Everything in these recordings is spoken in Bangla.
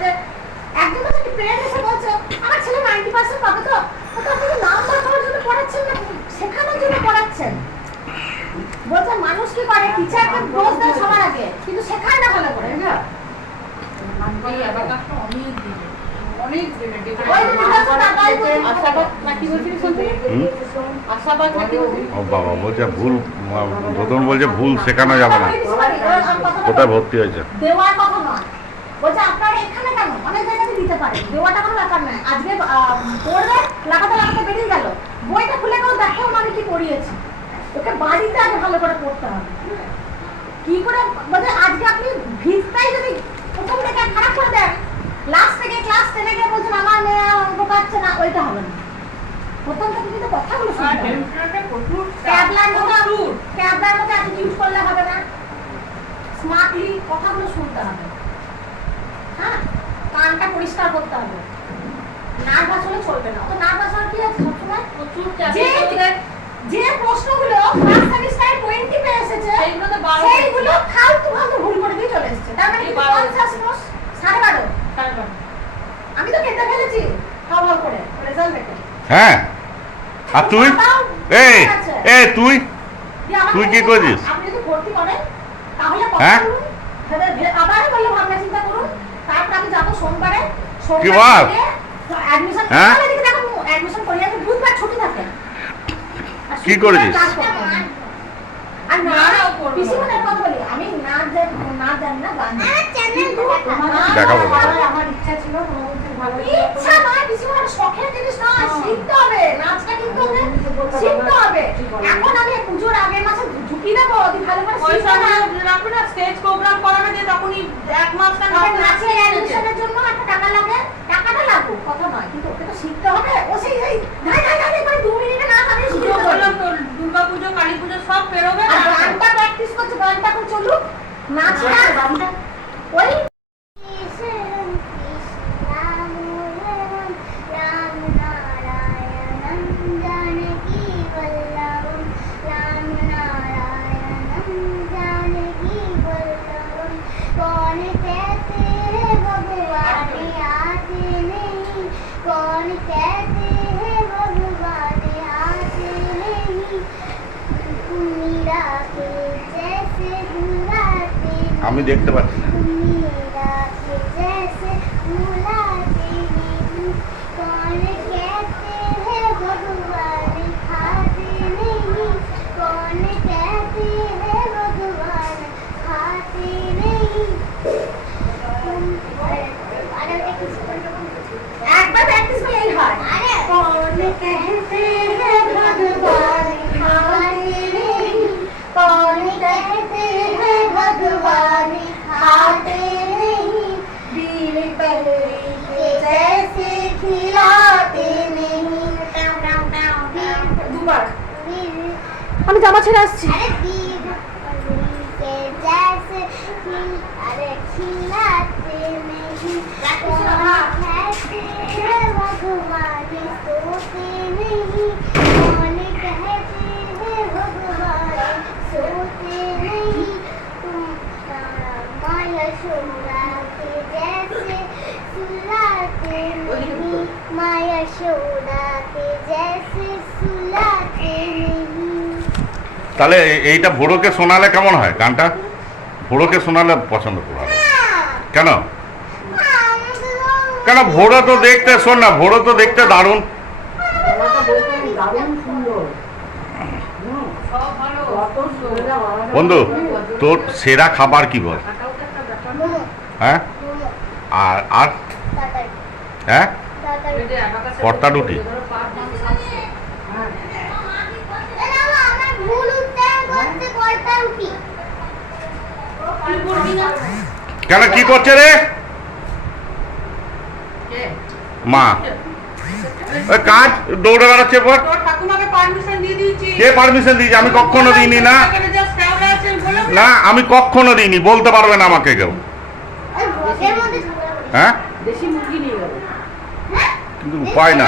যে একজন তো যদি পেরেন্ট এসে বলছে আমার ছেলে 90% পাবে তো আপনি নাম্বার পাওয়ার জন্য পড়াচ্ছেন না, শেখানোর জন্য পড়াচ্ছেন। বলছে মানুষ কি করে টিচারকে দোষ দেয় সবার আগে, কিন্তু শেখায় না ভালো করে। না ওই আশাবাদ নাকি ও বাবা বলছে ভুল, প্রথম বলছে ভুল শেখানো যাবে না, কোথায় ভর্তি হয়েছে দেওয়ার কথা নয়, বলছে আপনারা এখানে কেন অনেক জায়গাতে দিতে পারে, দেওয়াটা কোনো ব্যাপার নয়। আজকে পড়বে লাগাতে লাগাতে বেরিয়ে গেল, বইটা খুলে কেউ দেখো আমি কি পড়িয়েছি, ওকে বাড়িতে আগে ভালো করে পড়তে হবে। কি করে বলছে আজকে আপনি ভিতটাই যদি প্রথম থেকে খারাপ করে দেন, লাস্ট থেকে ক্লাস 10 গিয়ে বলছেন আমার মেয়ে অঙ্ক পাচ্ছে না, ওইটা হবে না। প্রথম থেকে কিন্তু কথাগুলো শুনতে হবে। ক্যাবলার মতো অ্যাটিটিউড করলে হবে না, স্মার্টলি কথাগুলো শুনতে হবে। হ্যাঁ, কানটা পরিষ্কার করতে হবে, নার্ভাস হলে চলবে না। তো নার্ভাস হওয়ার কি আছে, সবসময় যে প্রশ্নগুলো ফার্স্ট সেমিস্টারে 20 পেয়ে এসেছে সেইগুলো ফালতু ভুল করে দিয়ে চলে এসেছে। তার মানে কি 50 নোস 12.5 আমি তো কেটে ফেলেছি সব করে রেজাল্ট দেখে। হ্যাঁ, আর তুই এই তুই কি করিস? আপনি যদি ভর্তি করেন তাহলে হ্যাঁ আবার বললে ভাবনা চিন্তা করুন, তারপর আমি যাবো সোমবারে। কি বাপ অ্যাডমিশন হ্যাঁ অ্যাডমিশন করি, আমি বুধবার ছুটি থাকে। কি করেছিস? আর না পিসি মনে কথা বলি, আমি না জানি না গান দেখাবো। আমার ইচ্ছা ছিল, ভালো ইচ্ছা নয় পিসি মনে শখের জিনিস নয়, শিখতে হবে নাচটা, কিন্তু শিখতে হবে। এখন আমি পুজোর আগের মাসে ঢুকি দেবো, ভালো করে শিখতে না স্টেজ প্রোগ্রাম করাবে যে তখনই 1 মাস নাচের অ্যাডমিশনের জন্য একটা টাকা লাগে, টাকাটা লাগুক কথা নয়, কিন্তু ওকে তো শিখতে হবে। ও সেই ধাই ধাই ধাই করে 2 মিনিটে নাচ আমি শিখে বললাম তো দুর্গা পুজো কালী পুজো সব পেরোবে, গানটা প্র্যাকটিস করছে, গানটা এখন চলুক, নাচটা ওই আমি দেখতে পাচ্ছি না। একবার প্র্যাকটিস করলেই হয়। कौन कहते हैं भगवान खाते नहीं, कौन कहते हैं भगवान खाते नहीं, दिल बहरी के जैसे खिलाते नहीं। দুবার আমি জামা ছেড়ে আসছি। তাহলে এইটা ভোরকে শোনালে কেমন হয়? গানটা ভোরকে শোনালে পছন্দ করো কেন? কেন ভোরো তো দেখতে, শোন না, ভোরো তো দেখতে দারুণ। বন্ধু তোর সেরা খাবার কি বল? হ্যাঁ আর আর হ্যাঁ কর্তা রুটি। কেন কি করছে রে মা? কাজ দৌড়ে বেড়াচ্ছে পর। কে পারমিশন দিয়েছে? আমি কখনো দিইনি। না না আমি কখনো দিইনি, বলতে পারবে না আমাকে কেউ। হ্যাঁ কিন্তু উপায় না।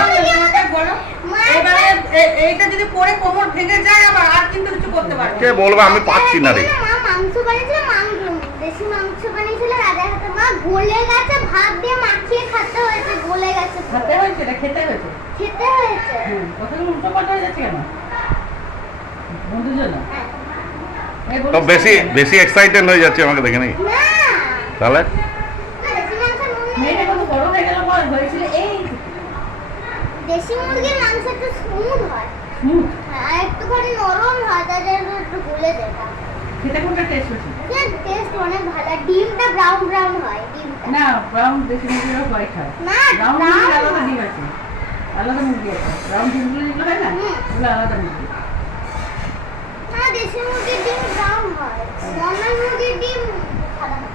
এইটা যদি পরে কোমর ভেঙে যায় আবার আর কিন্তু কিছু করতে পারবে। কে বলবে? আমি পাচ্ছি না রে। মাংস বানিয়েছিল, দেশি মাংস বানিয়েছিল, রাজার হাতে মা গলে গেছে। ভাত দিয়ে মাখিয়ে খেতে হয়েছে, গলে গেছে। খেতে হয়েছে না খেতে হয়েছে? খেতে হয়েছে। কথাগুলো উল্টো পাল্টা হয়ে যাচ্ছে কেন বন্ধুর জন্য? হ্যাঁ। এই বলিস তো না বেশি কেন? বেশি এক্সাইটেড হয়ে যাচ্ছে আমাকে দেখে নাকি? না, তাহলে না, দেশি মাংসের নুন নেই। মেয়েটা কত বড় হয়ে গেল বল, হয়েছিল এই দেশি মুরগির মাংস একটু স্মুথ হয়, স্মুথ। হ্যাঁ, আর একটুখানি নরম হয়, তার জন্য একটু গলে যায়। খেতে কোনটা টেস্ট হচ্ছে? টেস্ট অনেক ভালো। আর ডিমটা ব্রাউন ব্রাউন হয়, ডিমটা। না ব্রাউন দেশি মুরগিরও হোয়াইট হয়। না, ব্রাউন brown মুরগির আলাদা হয়। ডিম আছে, আলাদা মুরগি আছে। ব্রাউন ডিমগুলো যেগুলো হয় না, হুম। ওগুলো আলাদা মুরগি। না, দেশি মুরগির ডিম ব্রাউন হয়, নর্মাল মুরগির ডিম সাদা হয়।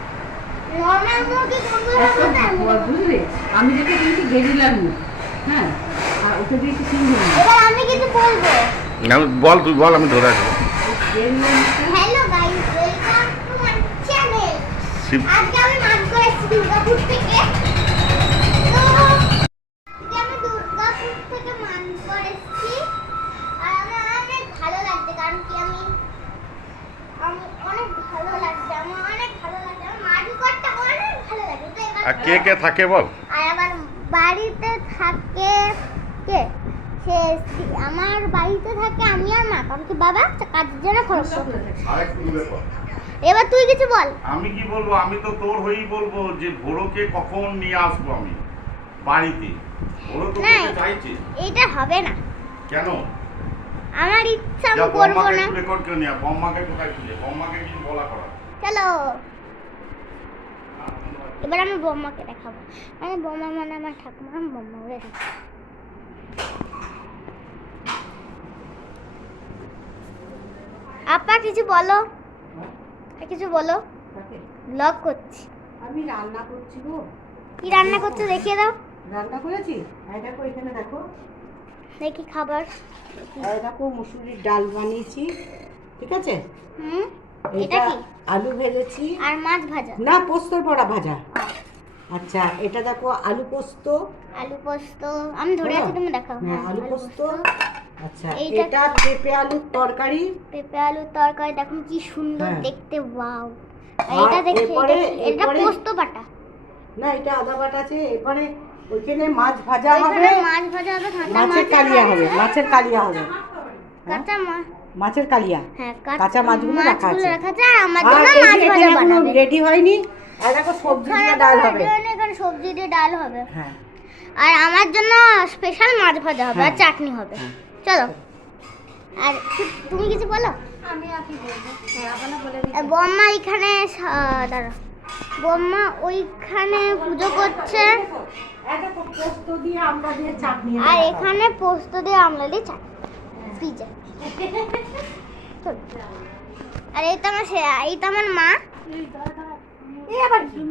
নর্মাল মুরগি কোনগুলো এত হয় না, বুঝলি, আমি যেটা দিয়েছি গেরিলা মুরগি, হ্যাঁ, আর ওটা দিয়েছি সিংহ। এবার আমি কিছু বলবো। বল, তুই বল, আমি ধরে আসবো। গেরিলা hello guys, welcome to my channel. শিব- আজকে আমি মাছ করেছি দুর্গাপুর থেকে। তো আজকে আমি দুর্গাপুর থেকে মাছ করেছি। আর আমার অনেক ভালো লাগছে, কারণ কি আমি অনেক ভালো লাগছে, আমার অনেক ভালো লাগছে, আমার মাছ করতে অনেক ভালো লাগে। তো এবার আর কে কে থাকে বল? আর আমার বাড়িতে থাকে কে? আমার বাড়িতে থাকে আমি আর মা, কারণ কি বাবা কাজের জন্য খরচ করতে। এবার তুই কিছু বল। আমি কি বলবো? আমি তো তোর হয়েই বলবো যে ভোরকে কখন নিয়ে আসবো আমি বাড়িতে। ভোরো তো না, যেতে চাইছে। এইটা হবে না, কেন? আমার ইচ্ছা আমি যা করবো বম্মাকে না। তুলে কর কেউ নিয়ে, বম্মাকে কোথায় তুলে? বম্মাকে কিছু বলা করা। চলো এবার আমি বম্মাকে দেখাবো, মানে বম্মা মানে আমার ঠাকুমা, আমি বম্মা বলে ডাকি। আপা কিছু বলো, কিছু বলো। ব্লগ করছি। আমি রান্না করছি গো। কি রান্না করছো দেখিয়ে দাও। রান্না করেছি, এই দেখো এখানে দেখো, দেখি খাবার। এই দেখো মুসুরির ডাল বানিয়েছি, ঠিক আছে? হুম, এটা এটা কি? আলু ভেজেছি, আর মাছ ভাজা। না পোস্তর বড়া ভাজা। আচ্ছা, এটা দেখো আলু পোস্ত। আলু পোস্ত আমি ধরে আছি, তুমি দেখাও। হ্যাঁ, আলু পোস্ত। আচ্ছা, এইটা এটা পেঁপে আলুর তরকারি। পেঁপে আলুর তরকারি, দেখুন কি সুন্দর হ্যাঁ। দেখতে, ওয়াও। আর এটা দেখি, এটা এরপরে পোস্ত বাটা। না, এটা আদা বাটা আছে। এবারে ওইখানে মাছ ভাজা হবে, ওইখানে মাছ ভাজা হবে, কাঁচা মাছের মাছ কালিয়া হবে, মাছের কালিয়া হবে। কাঁচা মাছ, মাছের কালিয়া, হ্যাঁ কাঁচা মাছগুলো রাখা আছে। রাখা আছে। আর আমার আর জন্য এই মাছ যে ভাজা এখানে এখনো বানাবে। রেডি হয়নি, আর দেখো সবজি দিয়ে ডাল হবে। এখানে সবজি দিয়ে ডাল হবে, হ্যাঁ, আর আমার জন্য স্পেশাল মাছ ভাজা হবে, আর হ্যাঁ। চাটনি হবে। হ্যাঁ। চলো, আর তুমি কিছু বলো। আমি আর কি বলবো, বলে আর বম্মা এখানে দাঁড়া, বম্মা ওইখানে পুজো করছে, দেখো পোস্ত দিয়ে আমড়া দিয়ে চাটনি। আর এখানে পোস্ত দিয়ে আমলা দিয়ে চাটনি ফ্রিজে। আর এই তো আমার এই তো আমার মা। এই আবার কি?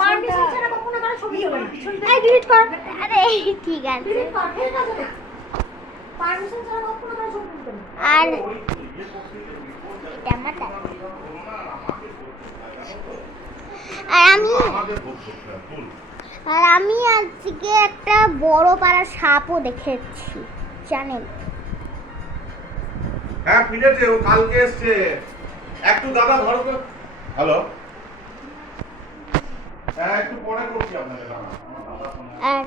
পারমিশন ছাড়া কখনো কারো ছবি হবে না। এই ডিলিট কর। আরে ঠিক আছে। পারমিশন ছাড়া কখনো কারো ছবি তুলতে না। আর এটা আমার দাদা। আর আমি আজকে একটা বড় পাড়া সাপও দেখেছি, জানেন? হ্যাঁ, ফিরেছে, ও কালকে এসছে। একটু দাদা ধরো তো। হ্যালো, হ্যাঁ একটু পরে করছি আপনাকে দাদা। আর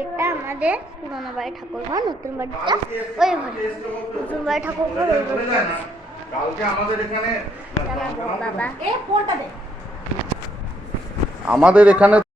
এটা আমাদের পুরোনো বাড়ি ঠাকুরঘর, নতুন বাড়িটা ওই ঘরে। নতুন বাড়ি ঠাকুরঘর ওই ঘরে। কালকে আমাদের এখানে আমার বাবা এ ফোনটা দে। আমাদের এখানে